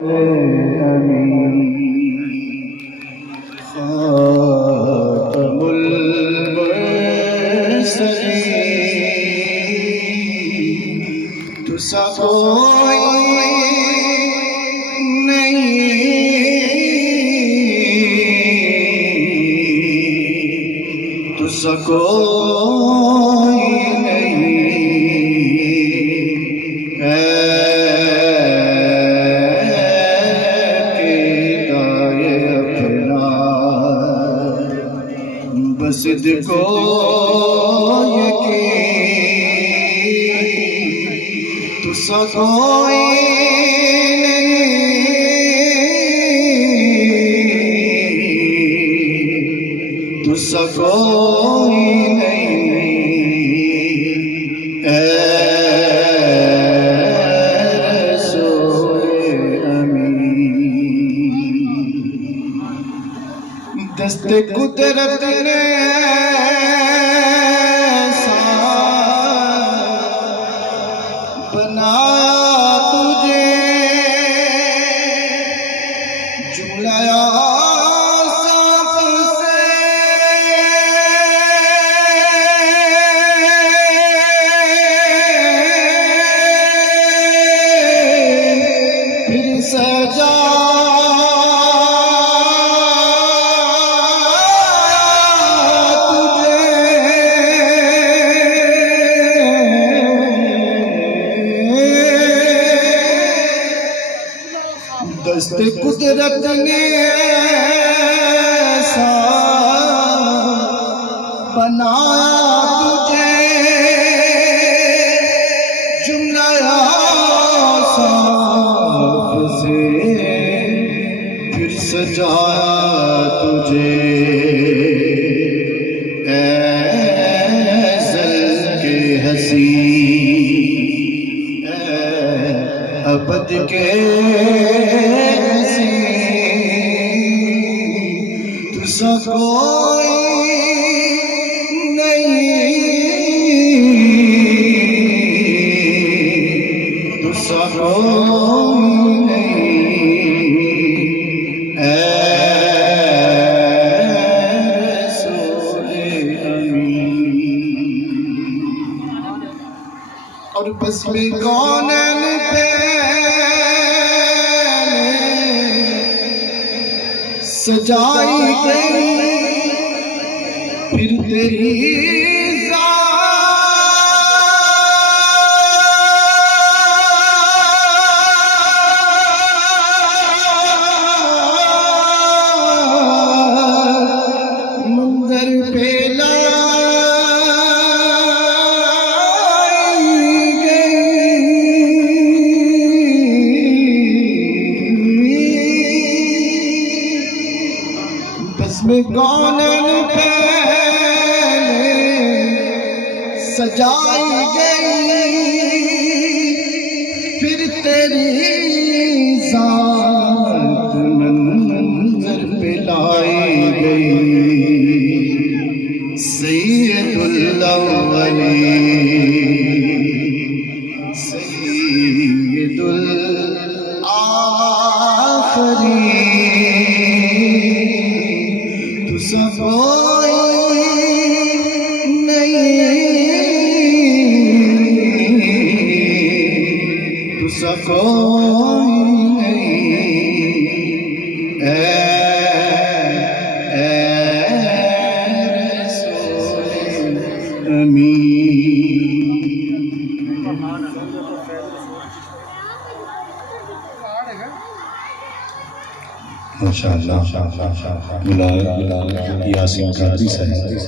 तुसा कोई नहीं, तुसा कोई नहीं है कि दाए अपना बस को तुसा कोई नहीं, तुसा कोई नहीं ऐ रसूल अमीन। दस्ते कुदरत ने बनाया तुझे, जुमलाया साफ से फिर सजा दस्ते कुदरत ने ऐसा बनाया तुझे, जुमला साफ से फिर सजाया तुझे ऐज़ल के हसी अबद के तुसा कोई नहीं, तुसा कोई नहीं ऐ रसूल अमीन। और बस में कौन सजाई गई फिर तेरी मंजर पे लाई गई। बस में कौन पहले सजाई गई फिर तेरी ज़ात मंजर पे लाई गई। सैयदुल अव्वलीन सैयदुल आखिरीन तुसा कोई नहीं, तुसा कोई नहीं ऐ रसूल अमीन। माशाअल्लाह यासीन कादरी साहब।